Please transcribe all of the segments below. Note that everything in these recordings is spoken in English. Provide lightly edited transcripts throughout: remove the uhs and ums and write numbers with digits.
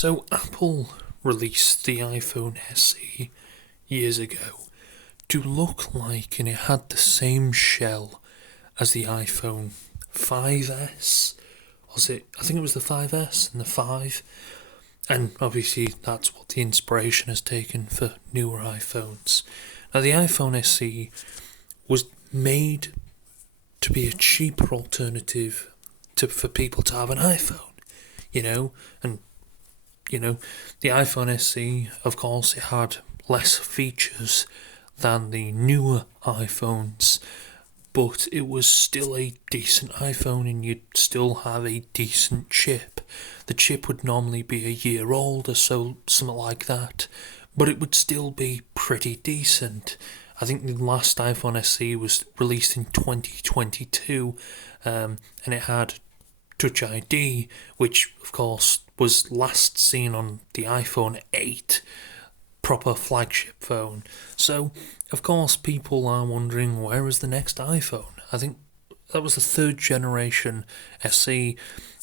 So Apple released the iPhone SE years ago to look like, and it had the same shell as the iPhone 5S. Was it? I think it was the 5S and the 5. And obviously that's what the inspiration has taken for newer iPhones. Now the iPhone SE was made to be a cheaper alternative for people to have an iPhone, and the iPhone SE, of course, it had less features than the newer iPhones, but it was still a decent iPhone and you'd still have a decent chip. The chip would normally be a year old or so, something like that, but it would still be pretty decent. I think the last iPhone SE was released in 2022, and it had Touch ID, which of course was last seen on the iPhone 8, proper flagship phone. So, of course, people are wondering, where is the next iPhone? I think that was the third generation SE.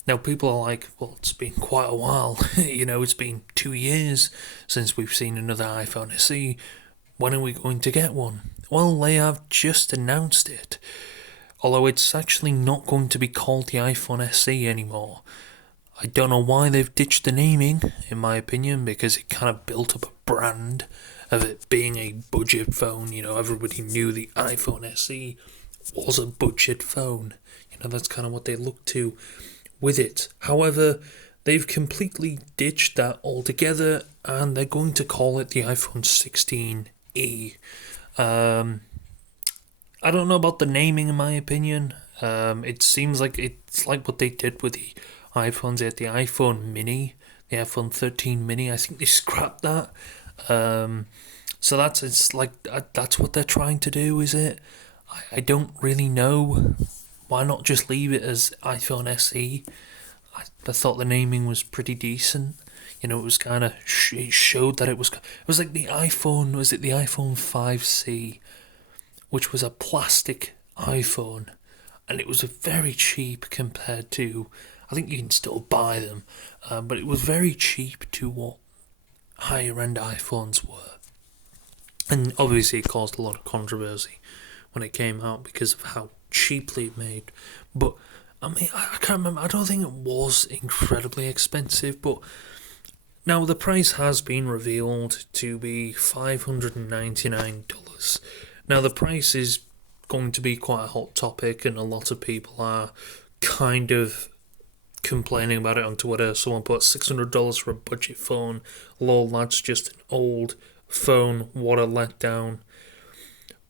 Now, people are like, well, it's been quite a while. It's been 2 years since we've seen another iPhone SE. When are we going to get one? Well, they have just announced it. Although it's actually not going to be called the iPhone SE anymore. I don't know why they've ditched the naming, in my opinion, because it kind of built up a brand of it being a budget phone. Everybody knew the iPhone SE was a budget phone. That's kind of what they look to with it. However, they've completely ditched that altogether, and they're going to call it the iPhone 16e. I don't know about the naming, in my opinion. It seems like it's like what they did with the iPhones. They had the iPhone Mini, the iPhone 13 Mini. I think they scrapped that. So that's what they're trying to do, is it? I don't really know. Why not just leave it as iPhone SE? I thought the naming was pretty decent. It was kind of it showed that it was like the iPhone. Was it the iPhone 5C? Which was a plastic iPhone, and it was very cheap compared to, I think you can still buy them, but it was very cheap to what higher end iPhones were. And obviously it caused a lot of controversy when it came out because of how cheaply it made. But I mean, I can't remember, I don't think it was incredibly expensive, but now the price has been revealed to be $599. Now, the price is going to be quite a hot topic, and a lot of people are kind of complaining about it on Twitter. Someone put $600 for a budget phone. Lol, that's just an old phone. What a letdown.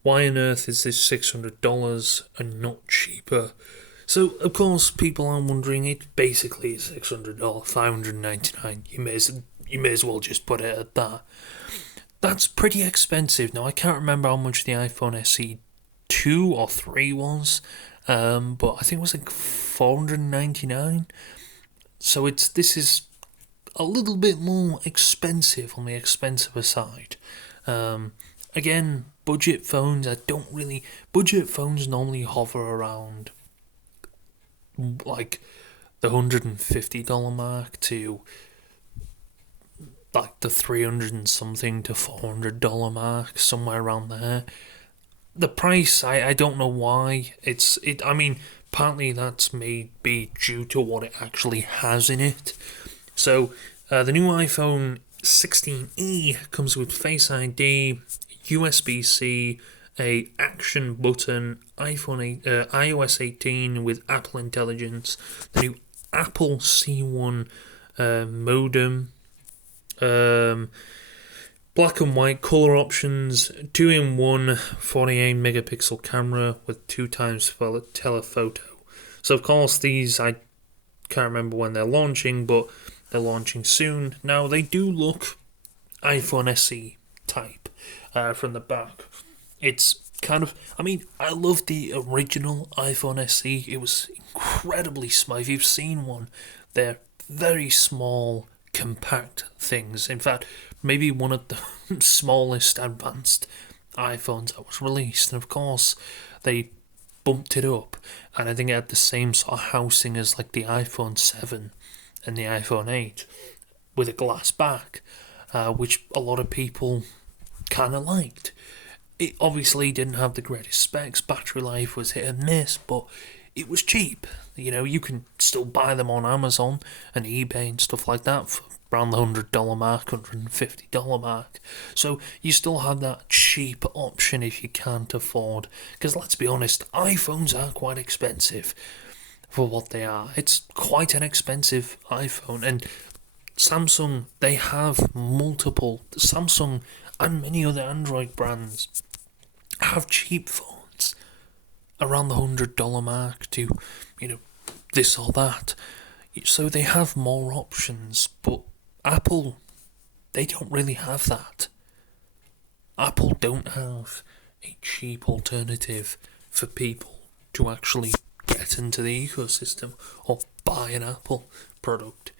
Why on earth is this $600 and not cheaper? So, of course, people are wondering, it basically is $600, $599. You may as well just put it at that. That's pretty expensive. Now, I can't remember how much the iPhone SE 2 or 3 was, but I think it was like $499. So this is a little bit more expensive, on the expensive side. Again, budget phones, budget phones normally hover around like the $150 mark to like the 300 and something to $400 mark, somewhere around there. The price, I don't know why. I mean, partly that's may be due to what it actually has in it. So, the new iPhone 16e comes with Face ID, USB-C, a action button, iOS 18 with Apple Intelligence, the new Apple C1 modem, black and white color options, 2-in-1 48 megapixel camera with 2x telephoto. So of course these, I can't remember when they're launching, but they're launching soon. Now they do look iPhone SE type from the back. It's kind of, I mean, I love the original iPhone SE. It was incredibly small. If you've seen one, they're very small, compact things. In fact, maybe one of the smallest advanced iPhones that was released. And of course, they bumped it up, and I think it had the same sort of housing as like the iPhone 7 and the iPhone 8. with a glass back, which a lot of people kind of liked. It obviously didn't have the greatest specs, battery life was hit and miss, but it was cheap. You know, you can still buy them on Amazon and eBay and stuff like that for around the $100 mark, $150 mark. So you still have that cheap option if you can't afford. Because let's be honest, iPhones are quite expensive for what they are. It's quite an expensive iPhone, and Samsung, they have multiple. Samsung and many other Android brands have cheap phones around the $100 mark to, this or that. So they have more options, but Apple, they don't really have that. Apple don't have a cheap alternative for people to actually get into the ecosystem or buy an Apple product.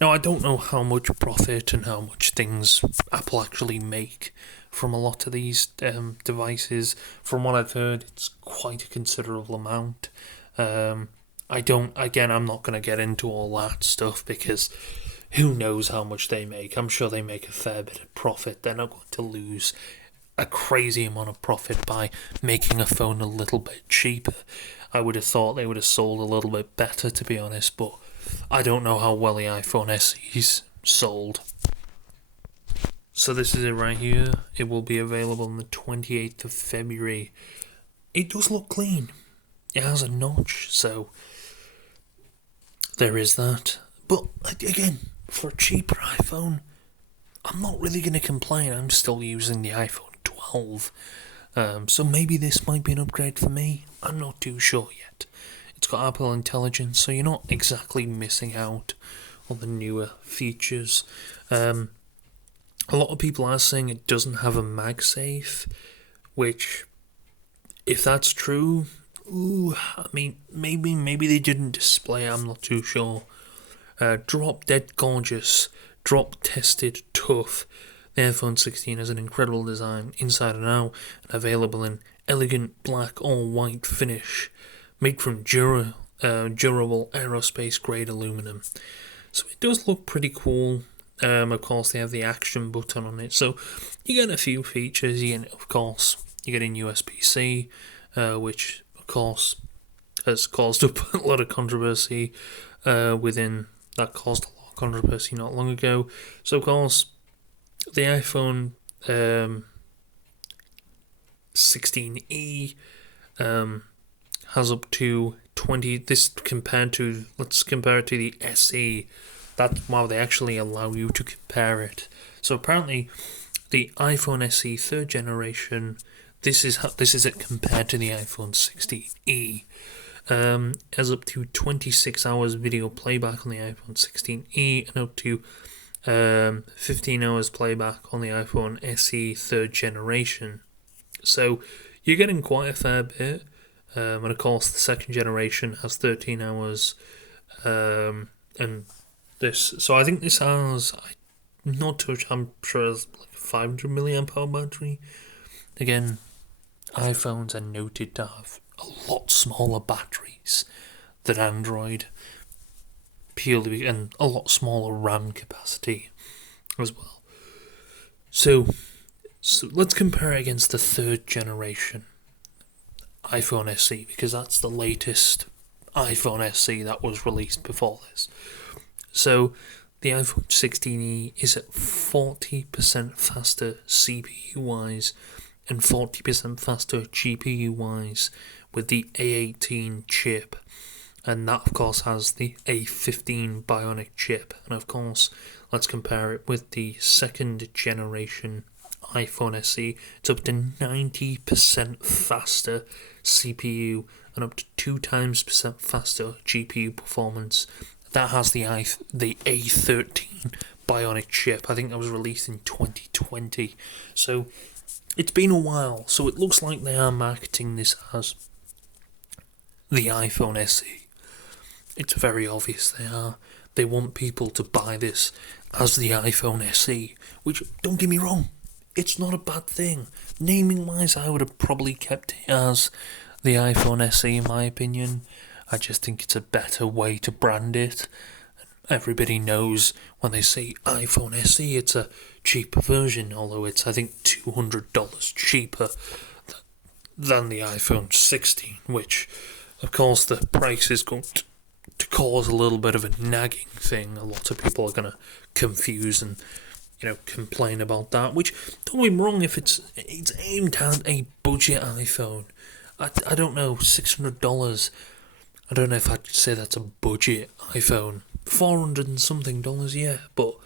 Now I don't know how much profit and how much things Apple actually make from a lot of these devices. From what I've heard, it's quite a considerable amount. I'm not going to get into all that stuff because who knows how much they make. I'm sure they make a fair bit of profit. They're not going to lose a crazy amount of profit by making a phone a little bit cheaper. I would have thought they would have sold a little bit better, to be honest, but I don't know how well the iPhone SE's sold. So this is it right here. It will be available on the 28th of February. It does look clean. It has a notch, so there is that. But again, for a cheaper iPhone, I'm not really going to complain. I'm still using the iPhone 12. So maybe this might be an upgrade for me. I'm not too sure yet. It's got Apple Intelligence, so you're not exactly missing out on the newer features. A lot of people are saying it doesn't have a MagSafe, which, if that's true, maybe they didn't display. I'm not too sure. Drop dead gorgeous, drop tested tough. The iPhone 16 has an incredible design inside and out, and available in elegant black all white finish, made from durable aerospace grade aluminum. So it does look pretty cool. Of course, they have the action button on it, so you get a few features. You get in USB-C, which of course has caused up a lot of controversy within. That caused a lot of controversy not long ago. So of course, the iPhone 16e has up to 20. Let's compare it to the SE. That's why they actually allow you to compare it. So apparently, the iPhone SE third generation, this is it compared to the iPhone 16e. Has up to 26 hours video playback on the iPhone 16e and up to 15 hours playback on the iPhone SE third generation. So you're getting quite a fair bit. And of course, the second generation has 13 hours. And this, so I think this has, I'm sure it's like a 500 milliamp hour battery. Again, iPhones are noted to have a lot smaller batteries than Android, purely, and a lot smaller RAM capacity as well. So let's compare it against the third generation iPhone SE, because that's the latest iPhone SE that was released before this. So the iPhone 16e is at 40% faster CPU-wise and 40% faster GPU-wise with the A18 chip. And that, of course, has the A15 Bionic chip. And, of course, let's compare it with the second generation iPhone SE. It's up to 90% faster CPU and up to 2 times percent faster GPU performance. That has the A13 Bionic chip. I think that was released in 2020. So it's been a while. So it looks like they are marketing this as the iPhone SE. It's very obvious they are. They want people to buy this as the iPhone SE, which, don't get me wrong, it's not a bad thing. Naming wise, I would have probably kept it as the iPhone SE in my opinion. I just think it's a better way to brand it. everybody knows when they say iPhone SE, it's a cheaper version, although it's, I think, $200 cheaper than the iPhone 16, which, of course, the price is going to cause a little bit of a nagging thing. A lot of people are going to confuse and, complain about that, which, don't get me wrong, if it's aimed at a budget iPhone, I don't know, $600, I don't know if I'd say that's a budget iPhone. $400 and something, yeah, but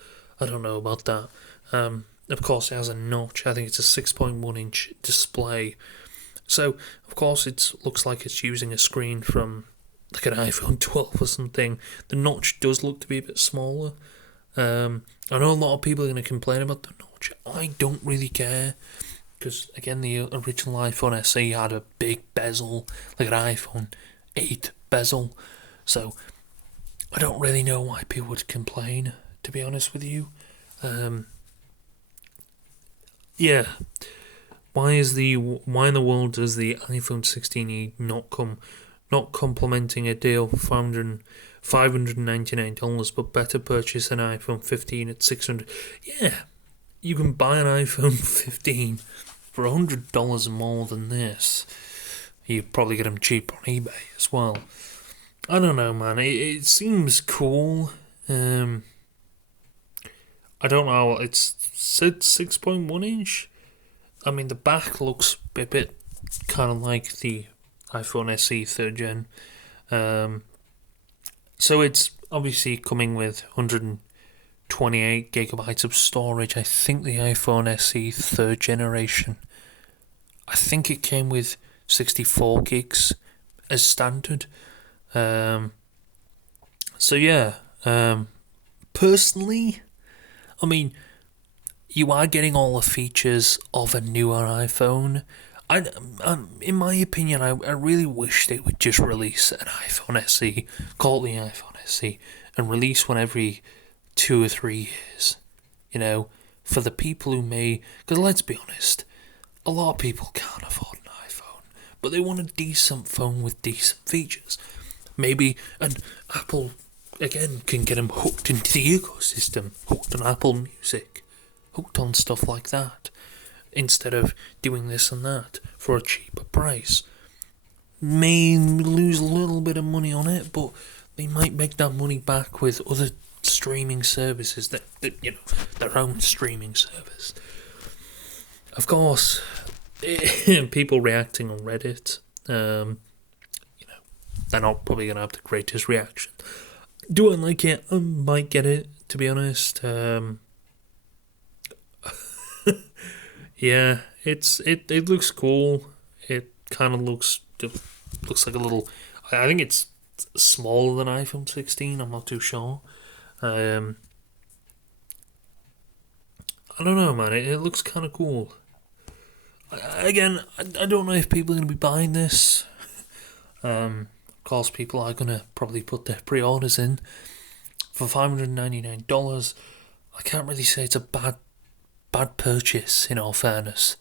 I don't know about that. Of course, it has a notch. I think it's a 6.1 inch display. So, of course, it looks like it's using a screen from like an iPhone 12 or something. The notch does look to be a bit smaller. I know a lot of people are going to complain about the notch. I don't really care. Because, again, the original iPhone SE had a big bezel, like an iPhone 8 bezel. So, I don't really know why people would complain, to be honest with you. Yeah. Why in the world does the iPhone 16e not complementing a deal for $599, but better purchase an iPhone 15 at $600? Yeah, you can buy an iPhone 15 for $100 more than this. You'd probably get them cheap on eBay as well. I don't know, man. It seems cool. I don't know. It's 6.1 inch. I mean, the back looks a bit kind of like the iPhone SE 3rd gen. So it's obviously coming with 128 gigabytes of storage. I think the iPhone SE 3rd generation, I think it came with 64 gigs as standard. So yeah, personally, I mean, you are getting all the features of a newer iPhone. In my opinion, I really wish they would just release an iPhone SE, call it the iPhone SE, and release one every 2 or 3 years. For the people who may, because let's be honest, a lot of people can't afford an iPhone, but they want a decent phone with decent features. Maybe, and Apple, again, can get them hooked into the ecosystem, hooked on Apple Music, hooked on stuff like that, instead of doing this and that for a cheaper price. May lose a little bit of money on it, but they might make that money back with other streaming services, that their own streaming service. Of course, people reacting on Reddit, they're not probably going to have the greatest reaction. Do I like it? I might get it, to be honest. Yeah, it looks cool. It kind of looks like a little. I think it's smaller than iPhone 16. I'm not too sure. I don't know, man. It looks kind of cool. Again, I don't know if people are going to be buying this. Of course, people are going to probably put their pre-orders in for $599. I can't really say it's a bad purchase, in all fairness.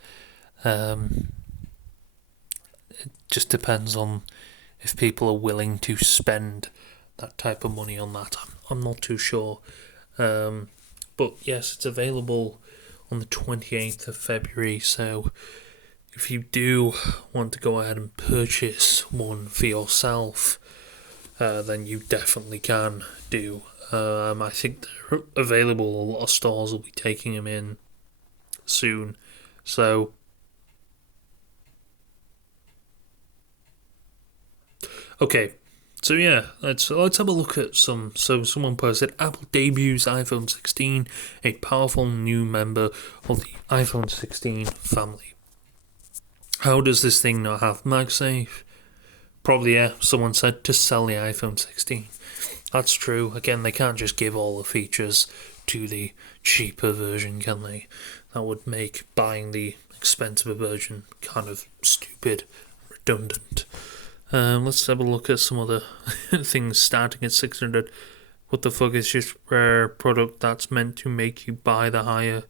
It just depends on if people are willing to spend that type of money on that. I'm not too sure. But yes, it's available on the 28th of February, so if you do want to go ahead and purchase one for yourself, then you definitely can do. I think they're available. A lot of stores will be taking them in soon. So, okay. So yeah, let's have a look at some. So someone posted, Apple debuts iPhone 16, a powerful new member of the iPhone 16 family. How does this thing not have MagSafe? Probably, yeah, someone said to sell the iPhone 16. That's true. Again, they can't just give all the features to the cheaper version, can they? That would make buying the expensive version kind of stupid, redundant. Let's have a look at some other things starting at $600. What the fuck is just a product that's meant to make you buy the higher?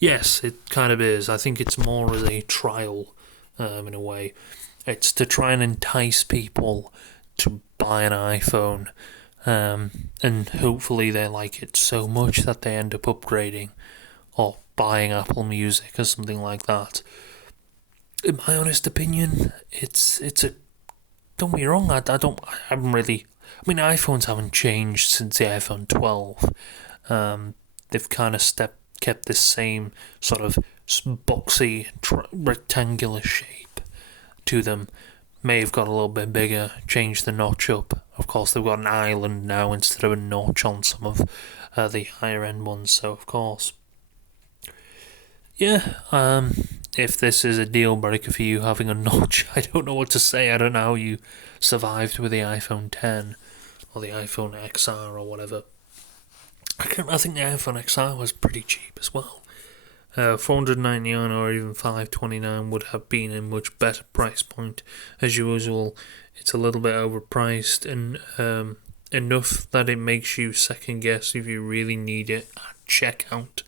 Yes, it kind of is. I think it's more as a trial, in a way. It's to try and entice people to buy an iPhone. and hopefully they like it so much that they end up upgrading or buying Apple Music or something like that. In my honest opinion, it's a, don't be wrong. I haven't really. I mean, iPhones haven't changed since the iPhone 12. They've kind of kept this same sort of boxy rectangular shape to them. May have got a little bit bigger, changed the notch up. Of course, they've got an island now instead of a notch on some of the higher end ones. So, of course, yeah. If this is a deal breaker for you having a notch, I don't know what to say. I don't know how you survived with the iPhone 10 or the iPhone XR or whatever. I think the iPhone XR was pretty cheap as well. $499 or even $529 would have been a much better price point. As usual, it's a little bit overpriced and enough that it makes you second guess if you really need it at checkout.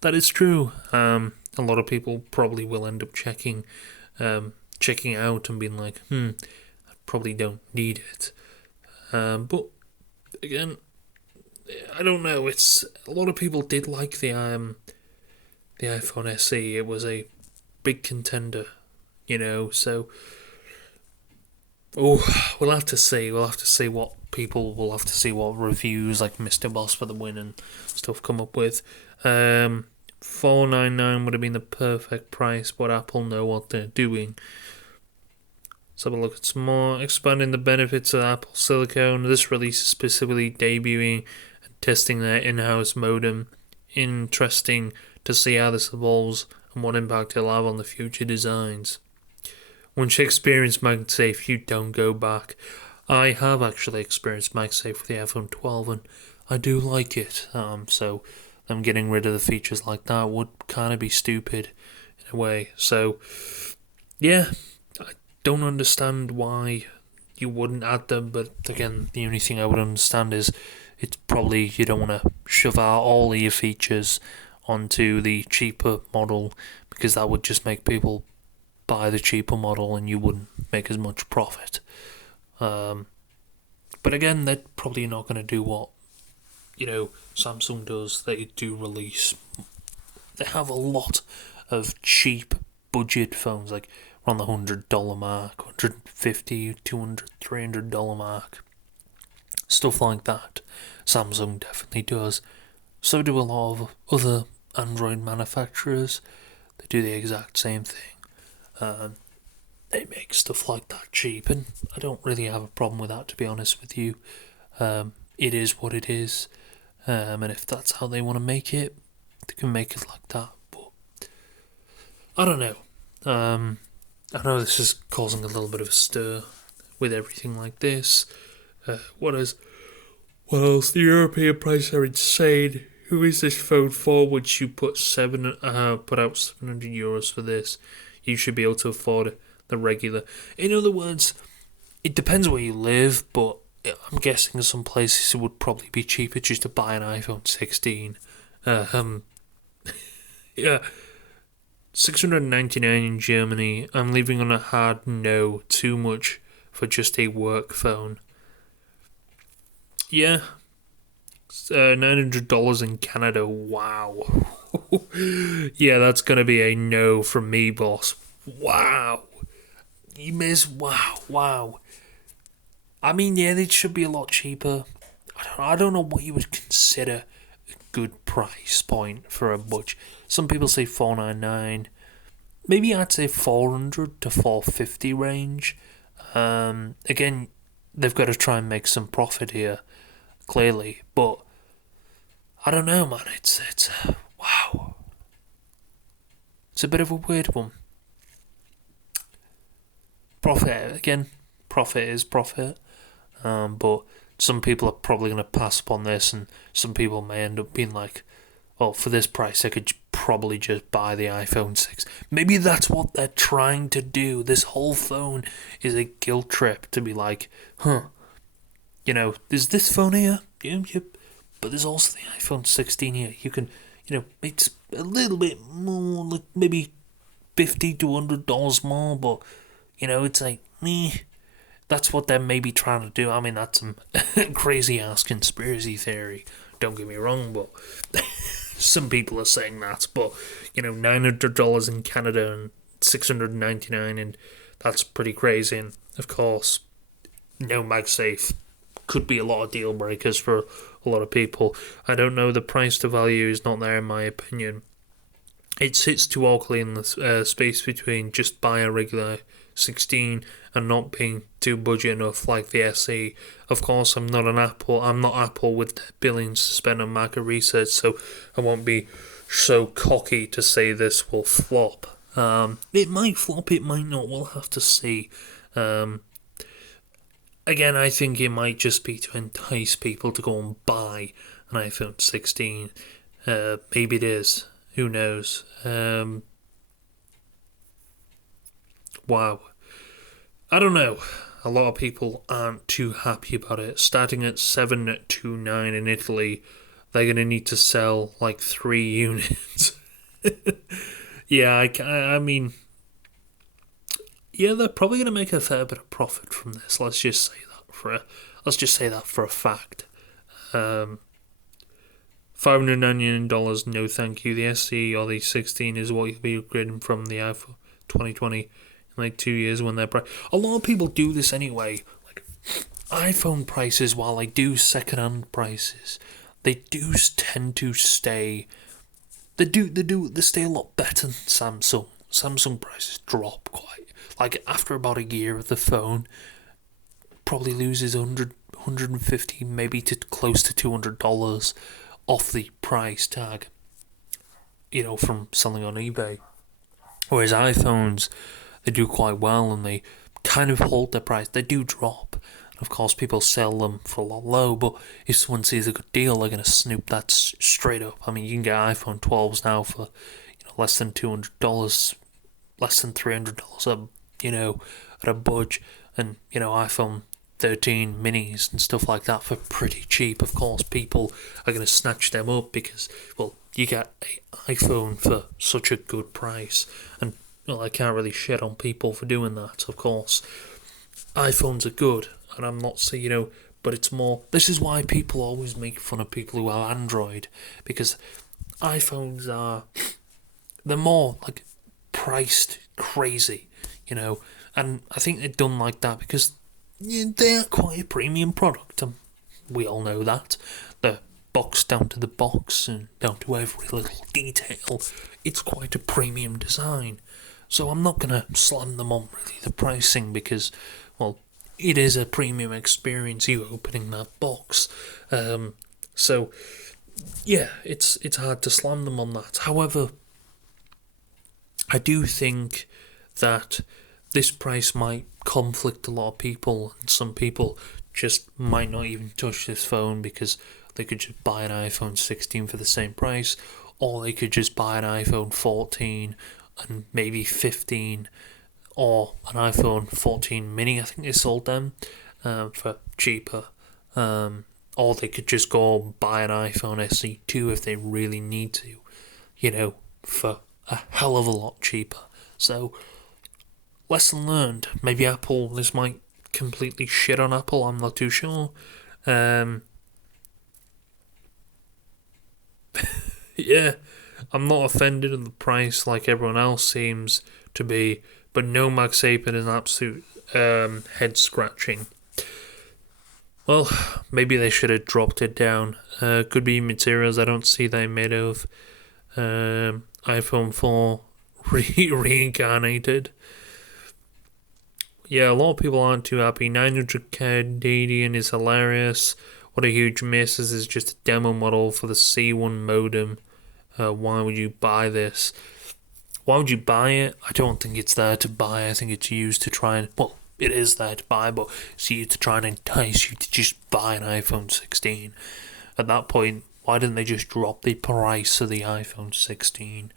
That is true. A lot of people probably will end up checking out and being like, I probably don't need it. But again, I don't know. It's a lot of people did like the iPhone SE. It was a big contender, So, we'll have to see. We'll have to see what people. We'll have to see what reviews like Mr. Boss for the win and stuff come up with. $499 would have been the perfect price, but Apple know what they're doing. Let's have a look at some more. Expanding the benefits of Apple Silicon. This release is specifically debuting and testing their in-house modem. Interesting to see how this evolves and what impact it'll have on the future designs. Once you experience MagSafe, you don't go back. I have actually experienced MagSafe with the iPhone 12 and I do like it. So them getting rid of the features like that would kind of be stupid in a way. So, yeah, I don't understand why you wouldn't add them, but again, the only thing I would understand is it's probably you don't want to shove out all of your features onto the cheaper model because that would just make people buy the cheaper model and you wouldn't make as much profit. But again, they're probably not going to do what Samsung does. They do release. They have a lot of cheap budget phones, like around the $100 mark, $150, $200, $300 mark, stuff like that. Samsung definitely does. So do a lot of other Android manufacturers. They do the exact same thing. They make stuff like that cheap, and I don't really have a problem with that, to be honest with you. It is what it is. And if that's how they want to make it, they can make it like that. But I don't know. I know this is causing a little bit of a stir with everything like this. What else? The European prices are insane. Who is this phone for? Would you put out €700 for this? You should be able to afford the regular. In other words, it depends where you live, but I'm guessing in some places it would probably be cheaper just to buy an iPhone 16. Yeah, $699 in Germany. I'm leaving on a hard no. Too much for just a work phone. Yeah, $900 in Canada. Wow. Yeah, that's gonna be a no from me, boss. Wow. You miss. Wow. I mean, yeah, they should be a lot cheaper. I don't know what you would consider a good price point for a budget. Some people say $499. Maybe I'd say $400 to $450 range. Again, they've got to try and make some profit here, clearly. But I don't know, man. It's wow. It's a bit of a weird one. Profit is profit. But some people are probably going to pass upon this, and some people may end up being like, well, for this price, I could probably just buy the iPhone 6. Maybe that's what they're trying to do. This whole phone is a guilt trip to be like, there's this phone here, yep, but there's also the iPhone 16 here. You can, it's a little bit more, like maybe $50 to $100 more, but, it's like, meh. that's what they're maybe trying to do. I mean, that's some crazy ass conspiracy theory. Don't get me wrong, but some people are saying that. But $900 in Canada and $699, and that's pretty crazy. And of course, no MagSafe could be a lot of deal breakers for a lot of people. I don't know. The price to value is not there in my opinion. It sits too awkwardly in the space between just buying a regular 16 and not being too budget enough like the SE. Of course, I'm not Apple with billions to spend on market research, so I won't be so cocky to say this will flop. It might flop, it might not. We'll have to see. Again, I think it might just be to entice people to go and buy an iPhone 16. Maybe it is. Who knows? Wow. I don't know. A lot of people aren't too happy about it. Starting at $729 in Italy, they're going to need to sell like 3 units. Yeah, I mean, yeah, they're probably going to make a fair bit of profit from this. Let's just say that for a fact. $599, no thank you. The SE or the 16 is what you'll be upgrading from the iPhone 2020 in like 2 years when they're a lot of people do this anyway. Like iPhone prices, while they do second-hand prices, they do tend to stay. They stay a lot better than Samsung. Samsung prices drop quite. Like after about a year of the phone, probably loses 150, maybe to close to $200 off the price tag, from selling on eBay. Whereas iPhones, they do quite well and they kind of hold their price. They do drop. And of course, people sell them for a lot low, but if someone sees a good deal, they're going to snoop that straight up. I mean, you can get iPhone 12s now for less than $200, less than $300 at a budge. And, iPhone 13 minis and stuff like that for pretty cheap. Of course, people are going to snatch them up because, well, you get an iPhone for such a good price. And, I can't really shit on people for doing that, of course. iPhones are good, and I'm not saying, but it's more. This is why people always make fun of people who have Android, because iPhones they're more like priced crazy, and I think they're done like that because they are quite a premium product, and we all know that. The box down to the box and down to every little detail, it's quite a premium design. So I'm not going to slam them on really the pricing because, well, it is a premium experience, you opening that box. So, yeah, it's hard to slam them on that. However, I do think that this price might conflict a lot of people, and some people just might not even touch this phone because they could just buy an iPhone 16 for the same price, or they could just buy an iPhone 14 and maybe 15, or an iPhone 14 mini. I think they sold them for cheaper, or they could just go and buy an iPhone SE2 if they really need to, for a hell of a lot cheaper. So, lesson learned. Maybe this might completely shit on Apple, I'm not too sure. Yeah, I'm not offended at the price like everyone else seems to be, but no MagSafe is an absolute head scratching. Well, maybe they should have dropped it down. Could be materials I don't see they made of. iPhone 4 reincarnated. Yeah, a lot of people aren't too happy. 900 Canadian is hilarious. What a huge miss. This is just a demo model for the C1 modem. Why would you buy this? Why would you buy it? I don't think it's there to buy. I think it's used to try and... Well, it is there to buy, but it's used to try and entice you to just buy an iPhone 16. At that point, why didn't they just drop the price of the iPhone 16?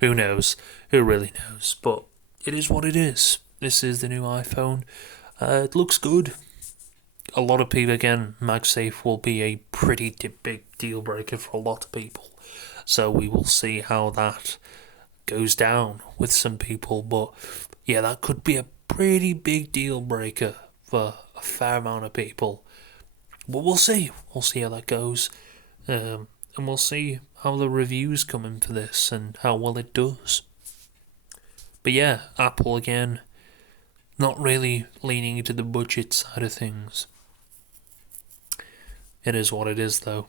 Who knows? Who really knows? But it is what it is. This is the new iPhone. It looks good. A lot of people, again, MagSafe will be a pretty big deal breaker for a lot of people. So we will see how that goes down with some people, but yeah, that could be a pretty big deal breaker for a fair amount of people. But we'll see. We'll see how that goes. And we'll see how the reviews come in for this and how well it does. But yeah, Apple again, not really leaning into the budget side of things. It is what it is, though.